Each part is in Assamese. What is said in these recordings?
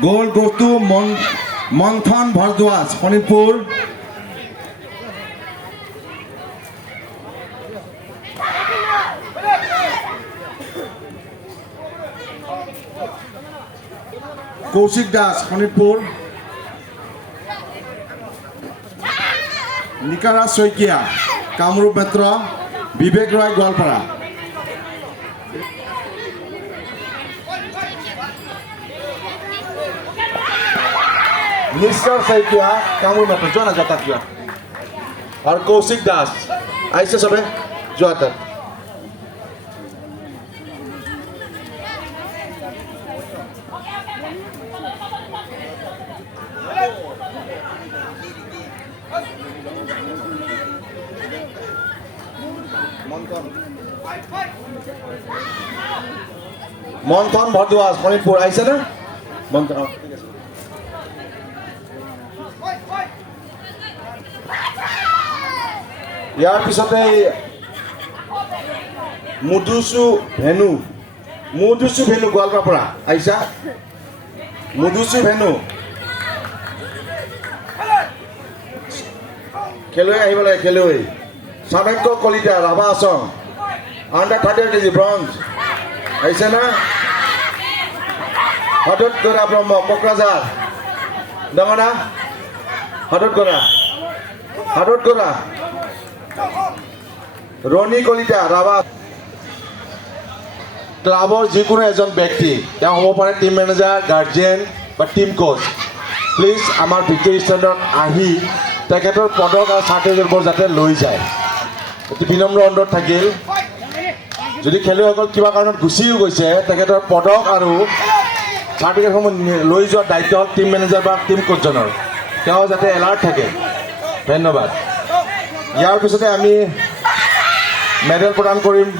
Goal goes to Monthon Bhardwaj, Honipur. Kaushik Das, Honipur. Nikara Soikia, Kamrup Metro, Vivek Roy, Gwalpara. Mr. Soikia, Kamrup Metro, Jona Jatakya. Or Kaushik Das, Aisha Sabe, Jota. Monthon Bhardwaj, Manipur, Aisha na? Monthon. Yar pisate Mudusu Venu Gwalpara, Aisha. Mudusu Venu. Keloi ahibale Keloi. Samekko Kolita Rava Song. Under 30 kg bronze. Aisha na? Hadot Gora from Kokrajhar. Dangana? Hadot Gora. Roni Kolita Rava. Clubor যিকোনো এজন ব্যক্তি তেওঁ হ'ব পাৰে টিম মেনেজাৰ গাৰ্ডিয়ান বা টিম কোচ প্লিজ আমাৰ ভিক্টৰী ষ্টেণ্ডত আহি তেখেতৰ পদক আৰু চাৰ্টিফিকেটবোৰ যাতে লৈ যায় অতি বিনম্ৰ অনুৰোধ থাকিল যদি খেলুৱৈসকল কিবা কাৰণত গুচিও গৈছে তেখেতৰ পদক আৰু চাৰ্টিফিকেটসমূহ লৈ যোৱাৰ দায়িত্ব হ'ল টিম মেনেজাৰ বা টিম কোচজনৰ তেওঁ যাতে এলাৰ্ট থাকে ধন্যবাদ ইয়াৰ পিছতে আমি মেডেল প্ৰদান কৰিম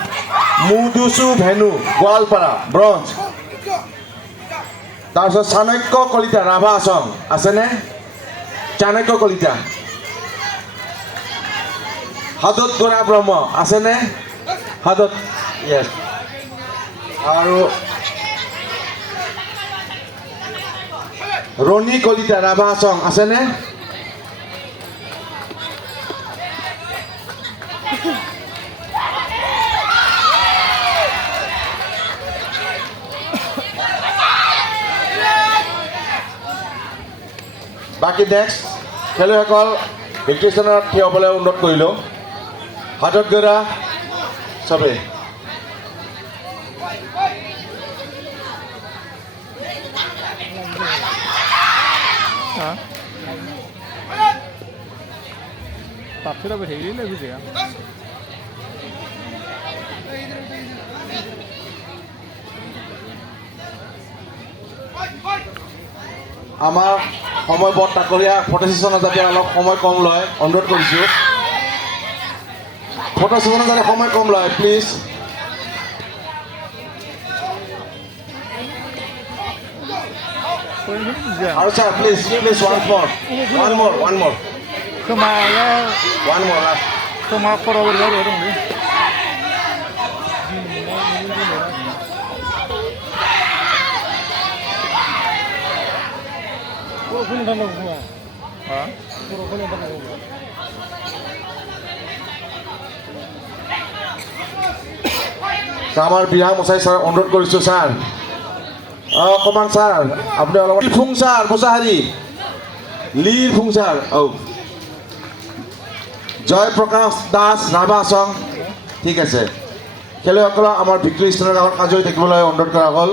Mudusu Venu Gwalpara bronze তাৰপিছত চাণক্য কলিতা ৰাভা আছং আছেনে চাণক্য কলিতা হাদত গৰা ব্ৰহ্ম আছেনে হাদত ইয়েছ আৰু ৰনি কলিতা ৰাভা আছং আছেনে বাকি নেক্সট খেলুৱৈসকল ভিক্টৰী ষ্টেণ্ডত থিয় হ'বলৈ অনুৰোধ কৰিলোঁ হাতত গৰা চবেই আমাৰ সময় বৰ তাকৰীয়া ফটো সেশ্যনত যাতে অলপ সময় কম লয় অনুৰোধ কৰিছোঁ ফটো সেশ্যনত যাতে সময় কম লয় প্লিজ আৰু ছাৰ প্লিজ ওৱান মোৰ আমাৰ বিহা মোচাই ছাৰ অনুৰোধ কৰিছোঁ ছাৰ অকণমান ছাৰ আপুনি অলপ ফুং ছাৰ মোচাহাৰী লীৰ ফুং ছাৰ জয় প্ৰকাশ দাস ৰাভা আছং ঠিক আছে খেলুৱৈসকলক আমাৰ ভিক্টৰী ষ্টেণ্ডৰ আগত আজৰি থাকিবলৈ অনুৰোধ কৰা হ'ল